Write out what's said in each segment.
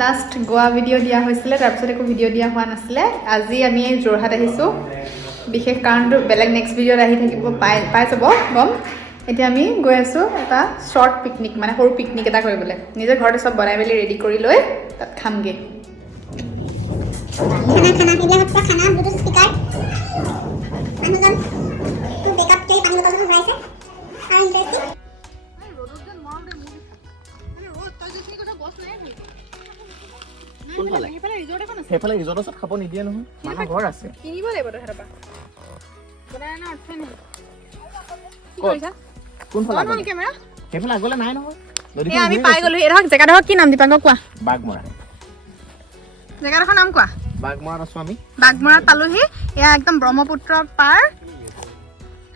Last গোৱা video' দিয়া হৈছিলে, তাৰপিছত একো ভিডিঅ' দিয়া হোৱা নাছিলে। আজি আমি যোৰহাট আহিছোঁ, বিশেষ কাৰণটো বেলেগ নেক্সট ভিডিঅ'ত আহি থাকিব, পাই যাব গম। এতিয়া আমি গৈ আছোঁ এটা শ্বৰ্ট পিকনিক, মানে সৰু পিকনিক এটা কৰিবলৈ। নিজে ঘৰতে চব বনাই মেলি ৰেডি কৰি লৈ তাত খামগৈ। সেইফালে ৰিজৰ্টৰ ওচৰত খাব নিদিয়ে নহয়, মানুহ ঘৰ আছে। কিনিব লাগিব তই হেৰপা বনাই না অৰ্থ নাই। কি কৰিছা? কোনফালে আগলে? কেমেৰা সেইফালে আগলে নাই নহয়। এই আমি পাই গলো। এই জেগাডোখৰ কি নাম দীপাংকৰ কোৱা? বাগমৰা। জেগাডোখৰ নাম কোৱা? বাগমৰাত আছো আমি। বাগমৰাত পালোহি। এয়া একদম ব্ৰহ্মপুত্ৰ পাৰ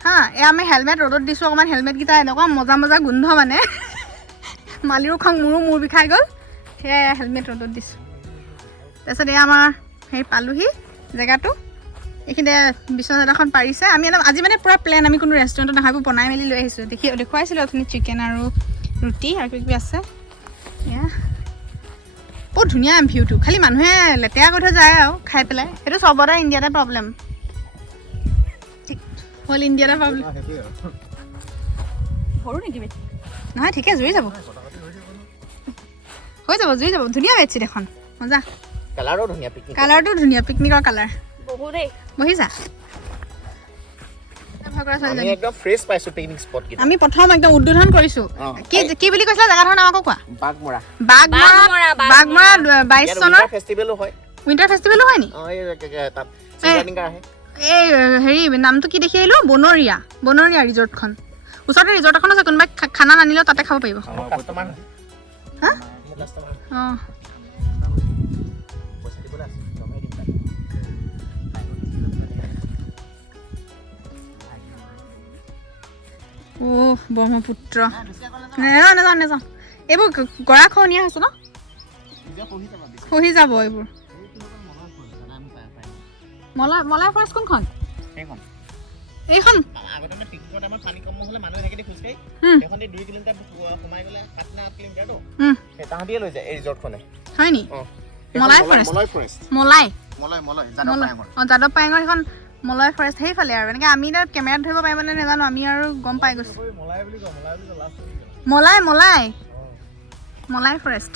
হা। এয়া আমি হেলমেট ৰ'দত দিছোঁ অকণমান। হেলমেটকেইটা এনেকুৱা মজা মজা গোন্ধ মানে মালিৰো খং, মোৰো মূৰ বিষাই গ'ল। সেয়াই হেলমেট ৰ'দত দিছোঁ। তাৰপিছত এয়া আমাৰ হেৰি পালোহি জেগাটো। এইখিনিতে বিচনা এখন পাৰিছে। আমি আজি মানে পূৰা প্লেন, আমি কোনো ৰেষ্টুৰেণ্টত নাখাব, বনাই মেলি লৈ আহিছোঁ। দেখুৱাইছিলোঁ অথনি চিকেন আৰু ৰুটি আৰু কিবা আছে। এয়া বহুত ধুনীয়া ভিউটো, খালি মানুহে লেতেৰা কৰি থৈ যায় আৰু খাই পেলাই। সেইটো চবতে ইণ্ডিয়াতে প্ৰব্লেম, হ'ল ইণ্ডিয়াতে প্ৰব্লেম। সৰু নেকি বেছি? নহয় ঠিকে, জুৰি যাব, হৈ যাব, জুৰি যাব। ধুনীয়া বেডশ্বীট এখন, মজা। কালাৰটো ধুনীয়া, পিকনিক কালাৰটো ধুনীয়া, পিকনিকৰ কালাৰ। বহুতেই বহিছা? আমি একদম ফ্ৰেছ পাইছো পিকনিক স্পট কিটা। আমি প্ৰথম একদম উদ্বোধন কৰিছো। কি বুলি কৈছিলা জেগাটোৰ নাম আকৌ কোৱা? বাগমৰা। বাগমৰা 22 চনৰ ফেষ্টিভেলো হয়। উইন্টাৰ ফেষ্টিভেলো হয় নি? এই তাত চিংগাৰ আহে। এই হেৰি নামটো কি দেখি আহিলো? বনৰীয়া ৰিজৰ্টখন। ওচৰতে ৰিজৰ্ট এখন আছে, কোনোবাই খানা নানিলেও তাতে খাব পাৰিব। কাষ্টমাৰ হা? অঁ ব্ৰহ্মপুত্ৰ। নাযাওঁ। এইবোৰ গৰাখহনীয়া হৈছে ন? খহি যাব এইবোৰ। মলাই ফৰেষ্ট কোনখন? এইখন আগতে পিকনিকৰ টাইমত পানী কম হ'লে মানুহে এনেকে খোজকাঢ়ি সেইখন 2 কিলোমিটাৰ সোমাই গ'লে 7 না 8 কিলোমিটাৰটো সেই তাহাঁতিয়ে লৈ যায় এই ৰিজৰ্টখনে। হয় নি? মলাই ফৰেষ্ট। যাদৱ পায়েঙৰ সেইখন মলয় ফৰেষ্ট সেইফালে আৰু এনেকৈ আমি এতিয়া কেমেৰাত ধৰিব পাৰিম মানে নাজানো, আমি আৰু গম পাই গৈছোঁ। মলাই ফৰেষ্ট।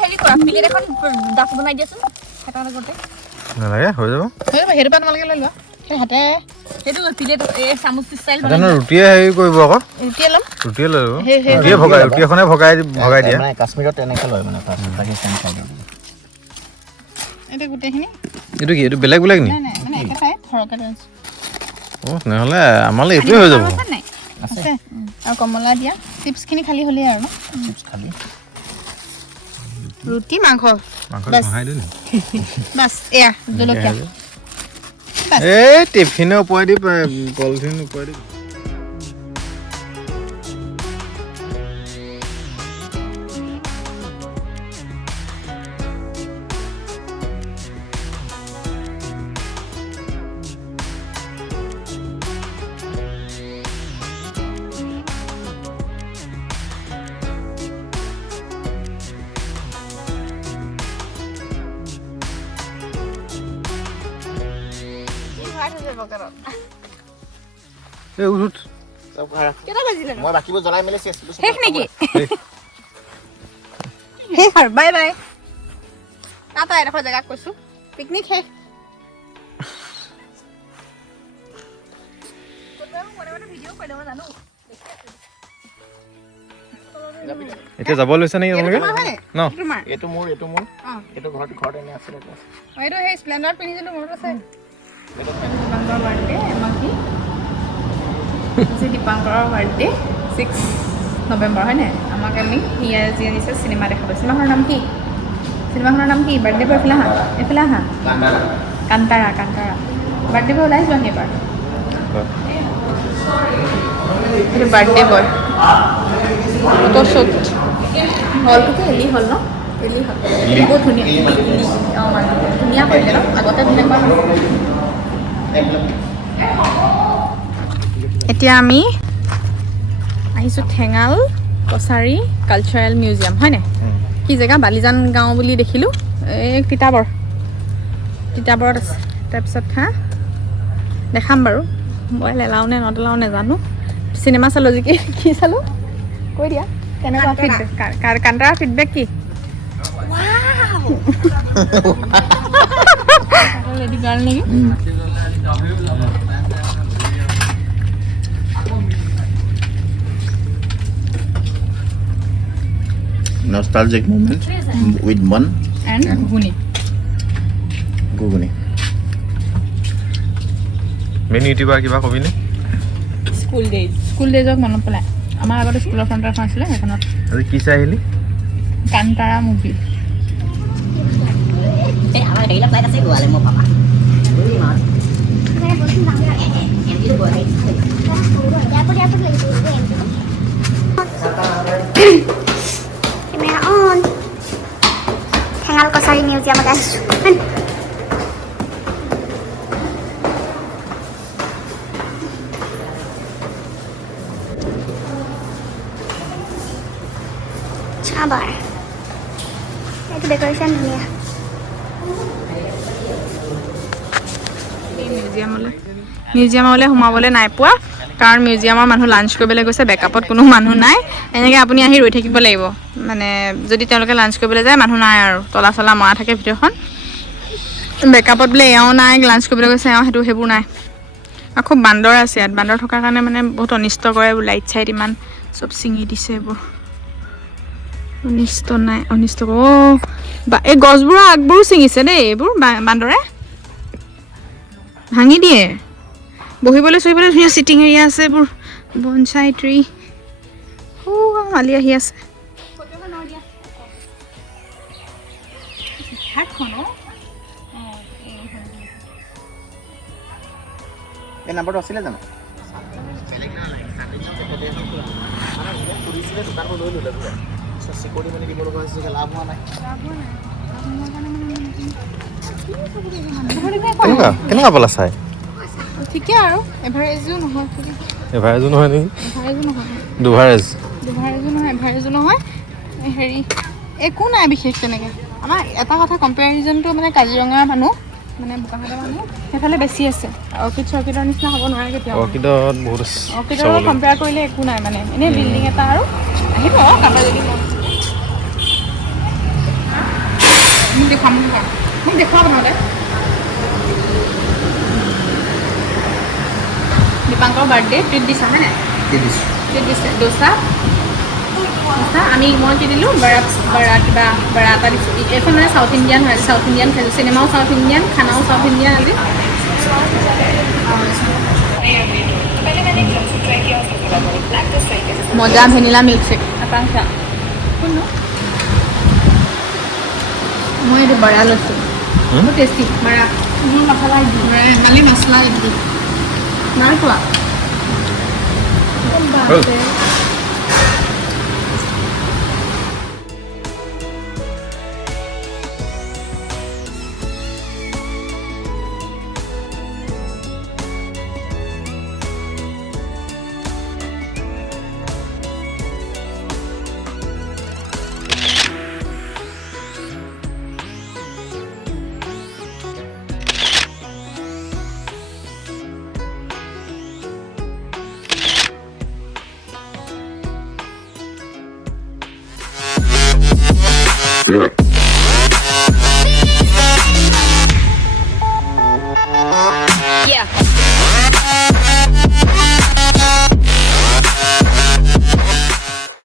হেৰি কৰা প্লেট এখন ডাচ বনাই দিয়াচোন। নালাগে, হৈ যাব। সেইটো পৰা তোমালোকে লৈ লোৱা। সেই হাতে সেইটো প্লেট চামুচ ষ্টাইল ৰুটিয়ে হেৰি কৰিব আকৌ, ৰুটিয়ে ল'ম। ৰুটিয়ে লৈ ল'ব। ৰুটি এখনে ভগাই দিয়া। মানে কাশ্মীৰত তেনেকৈ লয় মানে এইটো গোটেইখিনি। এইটো কি? এইটো বেলেগ নি? নাই মানে একেটাই সৰহকৈ লৈছোঁ। নহ'লে আমালৈ এইটোৱে হৈ যাব। আছে আৰু কমলা দিয়া চিপছখিনি খালি হ'লেই আৰু চিপছ খালি ৰুটি মাংস বাছ। এয়া জলকীয়া এই টিফিনে ওপৰাই দি পলিথিন ওপৰাই দি। মই বাকীবোৰ জ্বলাই মেলি শেষ নেকি? শেষ আৰু বাই বাই। তাত এডোখৰ জেগাত কৈছোঁ পিকনিক শেষ। ভিডিঅ' কৰি জানো এতিয়া যাব লৈছে নেকি তোমালোকে ন তোমাৰ এইটো মোৰ এইটো ঘৰত এনে আছে এইটো সেই স্প্লেণ্ডাৰ পিন্ধিছিলো মনত আছে দীপাংকৰ বাৰ্থডে এমাকি দীপাংকৰৰ বাৰ্থডে 6 নৱেম্বৰ হয়নে আমাক আমি হিয়াৰ যি আনিছে চিনেমা দেখাব চিনেমাখনৰ নাম কি বাৰ্থডে বয় এইফালে আহা কান্তাৰা বাৰ্থডে বয় ওলাই যোৱা সেইবাৰ এইটো বাৰ্থডে বয় ফটোশ্বুট হলটোতো এলি হ'ল ন বহুত ধুনীয়া ধুনীয়া কৰিলে ন আগতে তেনেকুৱা এতিয়া আমি আহিছোঁ ঠেঙাল কছাৰী কালচাৰেল মিউজিয়াম হয়নে কি জেগা বালিজান গাঁও বুলি দেখিলোঁ এই তিতাবৰত আছে তাৰপিছত দেখাম বাৰু মই এলাও নে নতলাও নেজানো চিনেমা চালোঁ যি কি চালোঁ কৈ দিয়া কেনেকুৱা ফিডবেক কান্তাৰা ফিডবেক কি লেডি গাৰ্ল নেকি Nostalgic moment with one and Guguni. Main YouTuber কিবা কবিনে স্কুল ডেজক মনত পেলাই আমাৰ আগতে স্কুলৰ ফ্ৰণ্ট এখন আছিলে সেইখনত আজি কি চাই আহিলি কান্তাৰা মুভি আমাৰ হেৰিলা ফ্লাইট আছে গোৱালে মোৰ papa Camera on. Thengal kachari museum guys. Sabar. Itu decoration dunia. মিউজিয়ামলৈ সোমাবলৈ নাই পোৱা কাৰণ মিউজিয়ামৰ মানুহ লাঞ্চ কৰিবলৈ গৈছে বেকআপত কোনো মানুহ নাই এনেকৈ আপুনি আহি ৰৈ থাকিব লাগিব মানে যদি তেওঁলোকে লাঞ্চ কৰিবলৈ যায় মানুহ নাই আৰু তলা চলা মৰা থাকে ভিতৰখন বেকআপত বোলে এওঁ নাই লাঞ্চ কৰিবলৈ গৈছে এওঁ সেইবোৰ নাই আৰু খুব বান্দৰ আছে ইয়াত বান্দৰ থকাৰ কাৰণে মানে বহুত অনিষ্ট কৰে এইবোৰ লাইট চাইট ইমান চব ছিঙি দিছে এইবোৰ অনিষ্ট এই গছবোৰৰ আগবোৰো ছিঙিছে দেই এইবোৰ বান্দৰে ভাঙি দিয়ে বহিবলৈ চহিবলৈ ধুনীয়া চিটিং এৰিয়া আছে এইবোৰ বনচাই ট্ৰী মালি আহি আছে এই নাম্বাৰটো আছিলে জানো দোকানবোৰ লৈ ল'লে চিকিউৰিটি মানে দিব লগা হৈছে লাভ হোৱা নাই কেনেকুৱা পালা চাই ঠিকে আৰু এভাৰেজো নহয় এভাৰেজো নহয় নেকি এভাৰেজো নহয় এভাৰেজো নহয় হেৰি একো নাই বিশেষ তেনেকৈ আমাৰ এটা কথা কম্পেৰিজনটো মানে কাজিৰঙাৰ মানুহ মানে বোকাখাটৰ মানুহ সেইফালে বেছি আছে অৰ্কিডৰ নিচিনা হ'ব নোৱাৰে কেতিয়াও অৰ্কিডৰ লগত কম্পেয়াৰ কৰিলে একো নাই মানে এনেই বিল্ডিং এটা আৰু আহিব কাটা যদি মোক দেখুৱাব নহ'লে দীপাংকৰ বাৰ্থডে ট্ৰিট দিছা হয় নাই ট্ৰিট দিছে দোচা মই কি দিলোঁ বৰা এটা দিছোঁ এইখন মানে চাউথ ইণ্ডিয়ান হয় চাউথ ইণ্ডিয়ান খাইছোঁ চিনেমাও চাউথ ইণ্ডিয়ান খানাও চাউথ ইণ্ডিয়ান আজি মজা ভেনিলা মিল্কশ্বেক আকাংক্ষা মই এইটো বৰা লৈছোঁ বহুত টেষ্টি বৰা মছলা খালি মছলা দি নাই খোৱা Yeah.